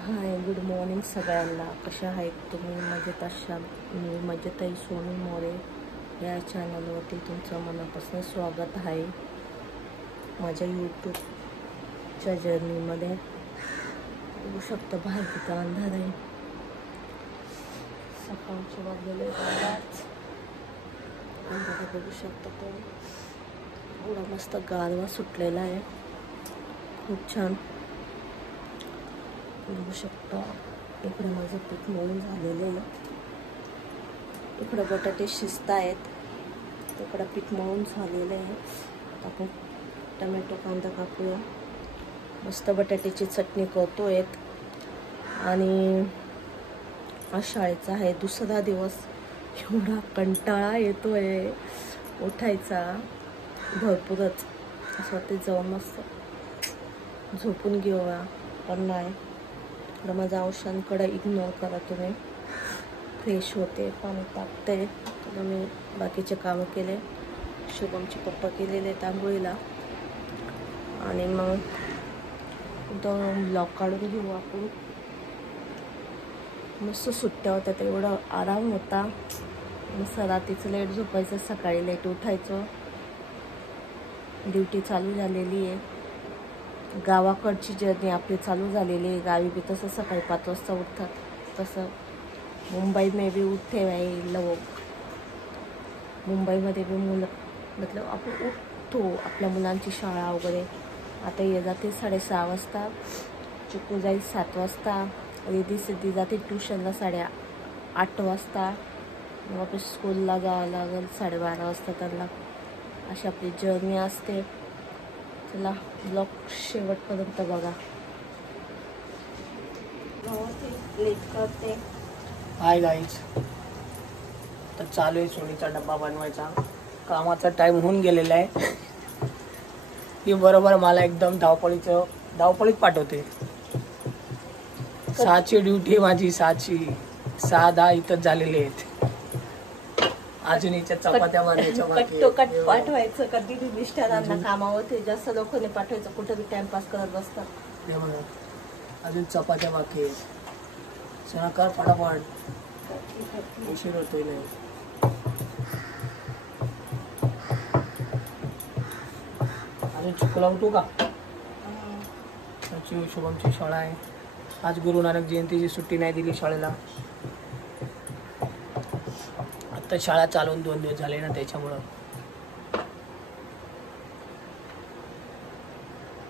हाय, good morning सगळ्यांना. कशा आहेत तुम्ही? मजेत असाल? मी मजेत आहे. सोनू मोरे या चॅनलवरती तुमचं मनापासून स्वागत आहे. माझ्या यूट्यूबच्या जर्नीमध्ये बघू शकता बाहेर किती अंधार आहे. सकाळचे वाजलेले बघू शकता तो एवढा मस्त गारवा सुटलेला आहे. खूप छान बघू शकता. इकडे माझं पीठ मळून झालेलं आहे. इकडं बटाटे शिजत आहेत. इकडं पीठ मळून झालेलं आहे. आपण टमॅटो कांदा कापूया. मस्त बटाट्याची चटणी करतोय. आणि आज शाळेचा आहे दुसरा दिवस. एवढा कंटाळा येतोय उठायचा भरपूरच. असं वाटते जाऊन मस्त झोपून घेऊया, पण नाही. माझ्या औषधांकडे इग्नोर करा तुम्ही. फ्रेश होते, पाणी टाकते. तर मी बाकीचे कामं केले. शुभमचे पप्पा गेलेले आंघोळीला. आणि मग एकदम ब्लॉग काढून घेऊ आपण. मस्त सुट्ट्या होत्या तर एवढा आराम होता. मस्त रात्रीचं लेट झोपायचं, सकाळी लेट उठायचं. ड्युटी चालू झालेली आहे. गावाकडची जर्नी आपली चालू झालेली आहे. गावी बी तसं सकाळी 5 वाजता उठतात, तसं मुंबई में भी उठते भाई लोक. मुंबईमध्ये बी मुलं मतलब आपण उठतो. आपल्या मुलांची शाळा वगैरे आता ये जाते 6:30 वाजता. चिकू जाईल 7 वाजता. रिधी सिद्धी जाते ट्युशनला 8:30 वाजता. मग वापस स्कूलला जावं लागेल 12:30 वाजता त्यांना. अशी आपली जर्नी असते. चला ब्लॉग शेवटपर्यंत बघा. लेट करते. हाय गाईज, तर चालू आहे सोनीचा डब्बा बनवायचा. कामाचा टाइम होऊन गेलेला आहे. ती बरोबर मला एकदम धावपळीत पाठवते. 6ची ड्युटी माझी. 6:10 इथंच झालेले आहेत. अजून हिच्या चपात्या बनायच्या बाकी. कट पाठवायचं. कधी बी मिस्टरांना कामावरती जास्त लोकांनी पाठवायचं. कुठं बी टाइमपास करत बसतात. हे बघा, अजून चपात्या बाकी आहेत. सणाकार फटाफट, उशीर होतोय. नाही अजून चिकूला उठू का? शुभमची शाळा आहे आज. गुरु नानक जयंतीची सुट्टी नाही दिली शाळेला. आता शाळा चालवून 2 दिवस झाले ना, त्याच्यामुळं.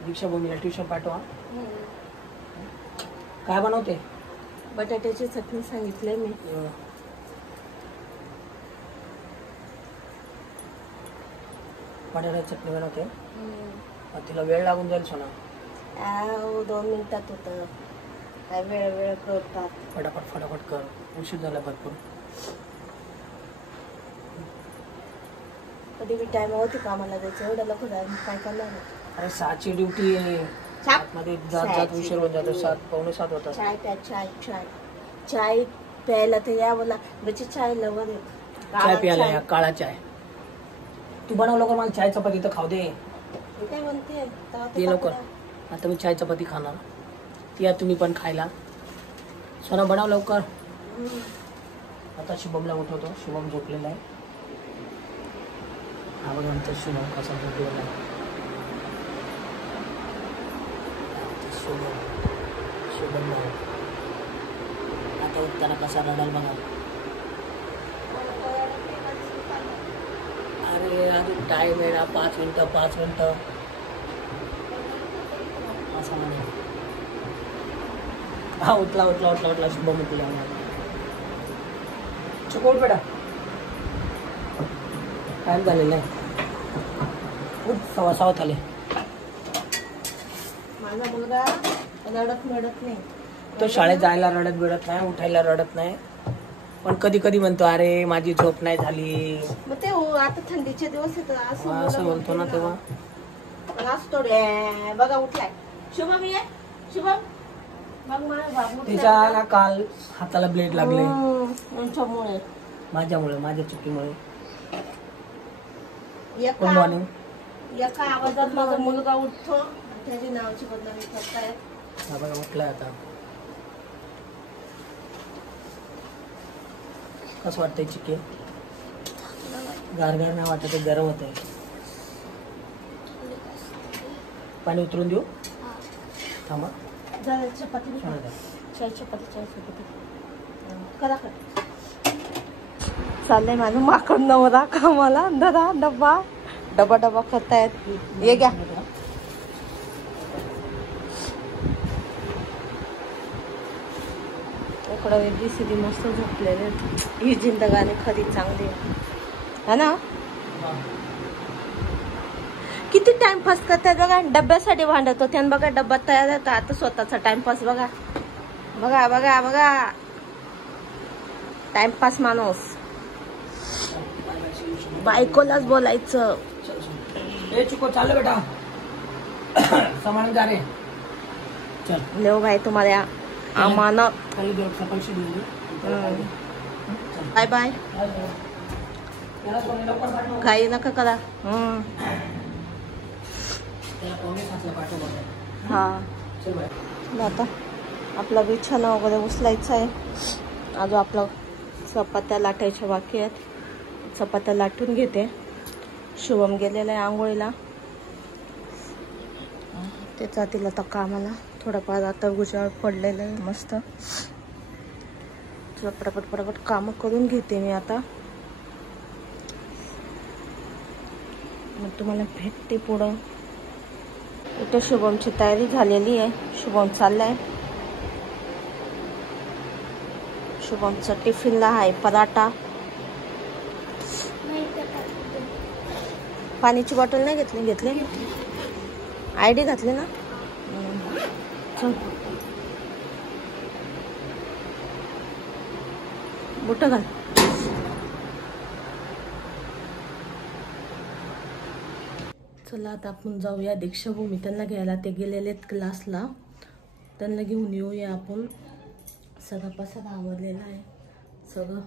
दीक्षाभूमीला ट्युशन पाठवा. काय बनवते? बटाट्याची चटणी सांगितलंय मी. बटाट्याची चटणी बनवते. तिला वेळ लागून जाईल सोना. 2 मिनिटात होतं. काय वेळ करतात. फटाफट कर. उशीर झाला भरपूर. कधी बी टाइम होती कामाला जायचं. एवढं लवकर काय करणार. अरे 6ची ड्युटी मध्ये जात उशीर होऊन जातो. 7:45 होतात. चाय प्या. चाय प्यायला तर या बोला. म्हणजे चाय लवर आहे. चाय प्यायला या. काळा चाय. तू बनव लवकर. मला चाय चपाती तर खाऊ दे. काय म्हणते ते लवकर. आता मी चाय चपाती खाणार. या तुम्ही पण खायला. सोना बनव लवकर. आता शुभमला उठवतो. शुभम झोपलेला आहे. हा बघा नंतर शुभम कसा झोपलेला आहे. शुभम आता उत्ताना कसा रडाल बघा. अरे अजून टाइम आहे ना. 5 मिनिटं असं म्हणे. हा उठला शुभम उठला. चुकवट बेटा. टाइम झालेला आहे. उठ. 6:15 आले. माझा मुलगा रडत नाही. तो शाळेत जायला रडत नाही. उठायला रडत नाही. पण कधी म्हणतो अरे माझी झोप नाही झाली. मग ते आता थंडीचे दिवस आहेत असं बोलतो ना तेव्हा. बघा उठलाय. शुभम ये. शुभम मग मला बाबू तिच्या काल हाताला ब्लेड लागले. यांच्यामुळे, माझ्यामुळे, माझ्या चुकीमुळे. गुड एका मॉर्निंग. आवाजात माझा मुलगा उठतो. त्याची नावाची बदनामी करतायत. हा बघा उठलाय आता. कसं वाटतंय चिकन? गारगार नाही वाटत, गरम होत आहे. पाणी उतरून देऊ? थांबा. चपाती करा चाललंय माझं माकड नवरा कामाला. धरा डब्बा डबा डबा करतायत. ये घ्या. इकडं वेगळी सिधी मस्त झोपलेले. ही जिंदगानी खरी चांगली है ना. किती टाइमपास करतात बघा. डब्यासाठी भांडत होते आणि बघा डब्बा तयार आहे. आता स्वतःचा टाइमपास बघा बघा बघा बघा. टाइमपास माणूस. बायकोलाच बोलायचं. चुको चाललं बेटा. सामान का रे. चल लेव भाई तुम्हाला अमानत. खाली पैसे देऊ. Bye bye. काही नका करा. हा आता आपला बिछाना वगैरे उचलायचा आहे. अजून आपलं चपात्या लाटायच्या बाकी आहेत. चपात्या लाटून घेते. शुभम गेलेला आहे आंघोळीला. त्याचा तिला तर कामाला थोडंफार आता गुजाळ पडलेलं आहे मस्त. तुला पटापट पटापट कामं करून घेते मी आता. मग तुम्हाला भेटते पुढं. इथे शुभमची तयारी झालेली आहे. शुभम चाललाय. शुभमचा टिफिनला आहे पराठा. पाण्याची बॉटल नाही घेतली. आयडी घातली ना. चल बुट घाल. चला आता आपण जाऊया दीक्षाभूमी. त्यांना घ्यायला ते गेलेले क्लासला. त्यांना घेऊन येऊया आपण. सगळा पसारा आवरलेला आहे. सगळं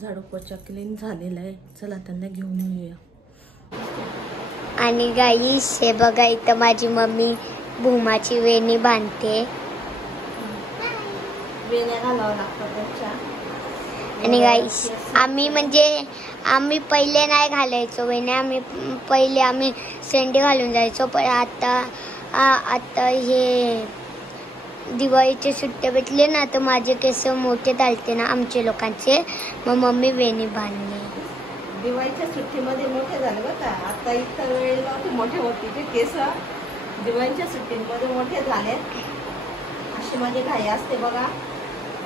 झाडू पोछा क्लीन झालेला आहे. चला त्यांना घेऊन येऊया. आणि गाईस हे बघा इथं माझी मम्मी भूमाची वेणी बांधते. वेण्या घालावं लागतं त्याच्या. आणि गाईस आम्ही पहिले नाही घालायचो वेण्या. आम्ही सेंडे घालून जायचो. पण आता हे दिवाळीचे सुट्टे भेटले ना तर माझे केस मोठे झालते ना आमचे लोकांचे. मग मम्मी वेणी बांधली. दिवाळीच्या सुट्टीमध्ये मोठे झाले बघा. आता इतर वेळेला मोठे मोठे केस दिवाळीच्या सुट्टीमध्ये मोठे झाले. अशी माझी घाई असते बघा.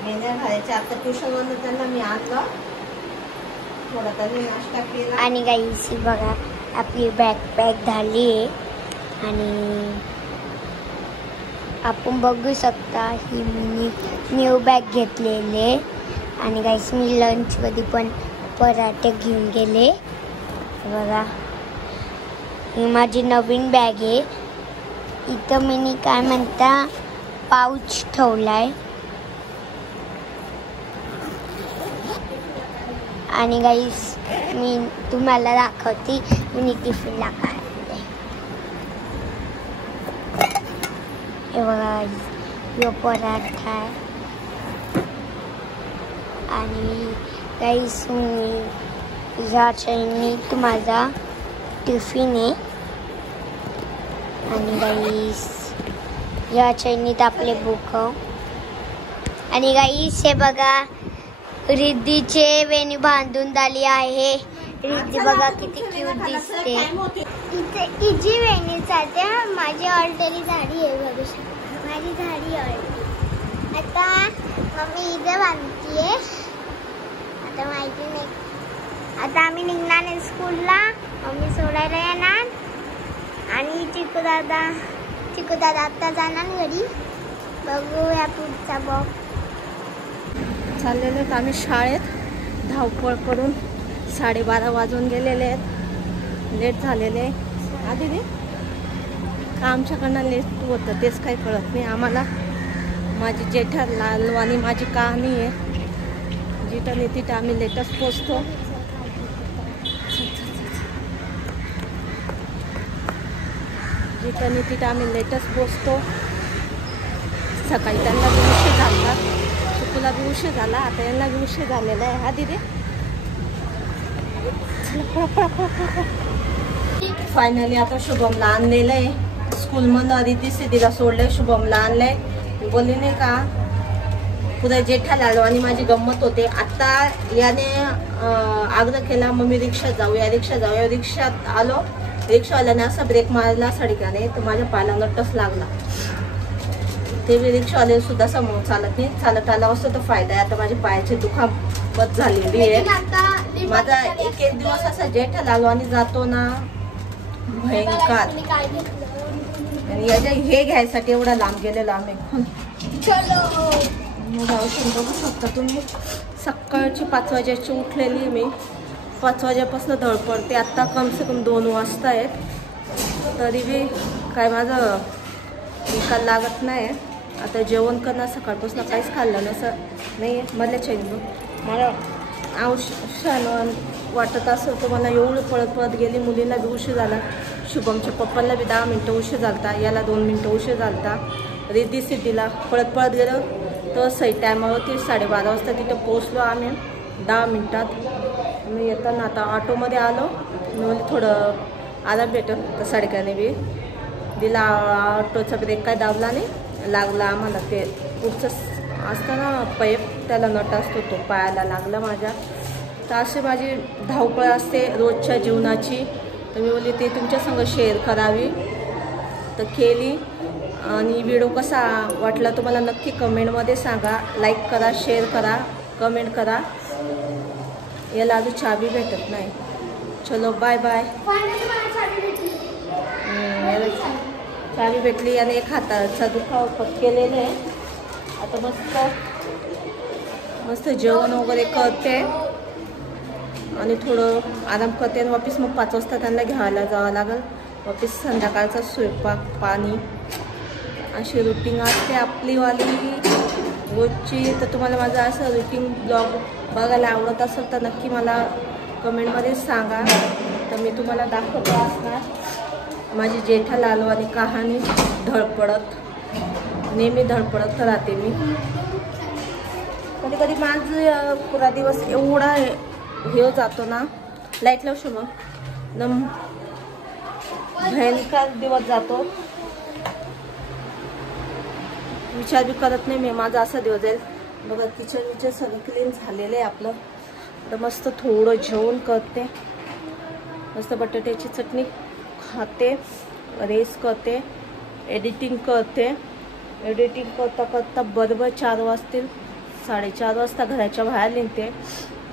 वेण्या घालायच्या. आता ट्युशनवरून त्यांना मी आणलं. थोडा तरी नाश्ता केला. आणि गाईस बघा आपली बॅकपॅक झाली आहे. आणि आपण बघू शकता ही मी न्यू बॅग घेतलेले. आणि गाईस मी लंचमध्ये पण पराठे घेऊन गेले. बघा ही माझी नवीन बॅग आहे. इथं मी काय म्हणता पाऊच ठेवलाय. आणि गाईस मी तुम्हाला दाखवते मी टिफिनला काय. हे बघा यो पराठा आहे. आणि गाईस मी ह्या चैनीत माझा टिफिन आहे. आणि गाईस या चैनीत आपले बुक. आणि गाईस हे बघा रिद्धीचे वेणी बांधून झाली आहे. रिद्धी बघा किती क्यूट दिसते. तिची वेणी चालते. माझी ऑलरेडी झाडी आहे. बघू शकता माझी झाडी ऑलरेडी. आता मम्मी इथे बांधतीये. आता माहिती नाही. आता आम्ही निघणार आहे स्कूलला. मम्मी सोडायला येणार. आणि चिकू दादा आता जाणार घरी. बघूया पुढचा बॉक्स. चाललेले आहेत आम्ही शाळेत. धावपळ करून 12:30 वाजून गेलेले आहेत. लेट झालेले. आधी दे का आमच्याकडनं लेट होतं तेच काही कळत नाही आम्हाला. माझी जेठा लालवानी माझी कहाणी आहे. जिथं नाही तिथं आम्ही लेटच पोचतो. जिथं नाही तिथं आम्ही लेटच पोचतो. सकाळी त्यांना उशीर झाला. तुला बी उशीर झाला, आता यांना बी उशीर झालेला आहे. हा दिदी फायनली आता शुभमला आणलेलं आहे स्कूलमधून. रिद्धी सिद्धीला सोडलंय, शुभमला आणलंय. मी बोलली नाही का पुढे जेठालाल आणि माझी गंमत होते. आता याने आग्रह केला मम्मी रिक्षात जाऊया, रिक्षात जाऊया. रिक्षात आलो, रिक्षावाल्याने असा ब्रेक मारला सडक्याने तर माझ्या पायाला नटच लागला. ते रिक्षावाले सुद्धा समोर चालत नाही, चालत आला असतो तर फायदा आहे. आता माझ्या पायाची दुखापत झालेली आहे. माझा एक दिवस असा जेठालाल आणि जातो ना भयंकर. आणि याच्या हे घ्यायसाठी एवढा लांब गेलेलो आम्ही. जाऊ बघू शकता तुम्ही, सकाळची 5 वाजेची उठलेली मी. 5 वाजेपासून धडपडते. आत्ता कमसे कम 2 वाजता आहेत तरी बी काय माझं निकाल लागत नाही. आता जेवण करणं, सकाळपासून काहीच खाल्लं नसं नाही आहे. मला औषध वाटत असेल तर मला एवढं पळत गेली. मुलीला बी उशीर झाला, शुभमच्या पप्पाला बी 10 मिनटं उशीर झालता, याला 2 मिनटं उशीर झालता. रिद्धी सिद्धीला पळत गेलो तर सही टायमावरती 12:30 वाजता तिथं पोचलो आम्ही 10 मिनटात. मी येताना आता ऑटोमध्ये आलो. मी थोडं आराम भेटत तर सडक्याने बी दिला. ऑटोचा ब्रेक काय दाबला नाही, लागला आम्हाला. ते पुढचं असतं ना पाईप, त्याला नट असतो, तो पायाला लागला माझ्या. तर अशी माझी धावपळ असते रोजच्या जीवनाची. तर मी बोलली ते तुमच्या संग शेअर करावी तर केली. आणि व्हिडिओ कसा वाटला तुम्हाला नक्की कमेंटमध्ये सांगा. लाईक करा, शेअर करा, कमेंट करा. याला अजून चाबी भेटत नाही. चलो बाय बाय. चाबी भेटली आणि एक हाताचा दुखावा केलेला आहे. आता मस्त जेवण वगैरे करते आणि थोडं आराम करते आणि वापस मग 5 वाजता त्यांना घ्यायला जावं लागेल. वापस संध्याकाळचा स्वयंपाक पाणी अशी रुटीन असते आपलीवाली रोजची. तर तुम्हाला माझं असं रुटीन ब्लॉग बघायला आवडत असेल तर नक्की मला कमेंटमध्ये सांगा. तर मी तुम्हाला दाखवते असणार माझी जेठालालवाली कहाणी. नेहमी धडपडत राहते मी. कधी कधी माझं पुरा दिवस एवढा हे जातो ना, लाईट लावू मग भयंकर दिवस जातो. विचार बी करत नाही मी माझा असा दिवस जाईल. बघा किचन सगळं क्लीन झालेलं आहे आपलं. तर मस्त थोडं जेवण करते, मस्त बटाट्याची चटणी खाते, रेस करते, एडिटिंग करते. एडिटिंग करता करता बरोबर 4 वाजतील. 4:30 वाजता घराच्या बाहेर निघते.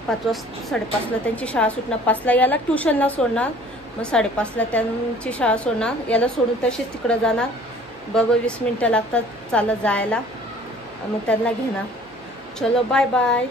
5:30ला त्यांची शाळा सुटणार. 5ला याला ट्युशनला सोडणार, मग 5:30ला त्यांची शाळा सोडणार. याला सोडून तशीच तिकडं जाणार. बरोबर 20 मिनटं लागतात चालत जायला. मग त्यांना घेणार. चलो बाय बाय.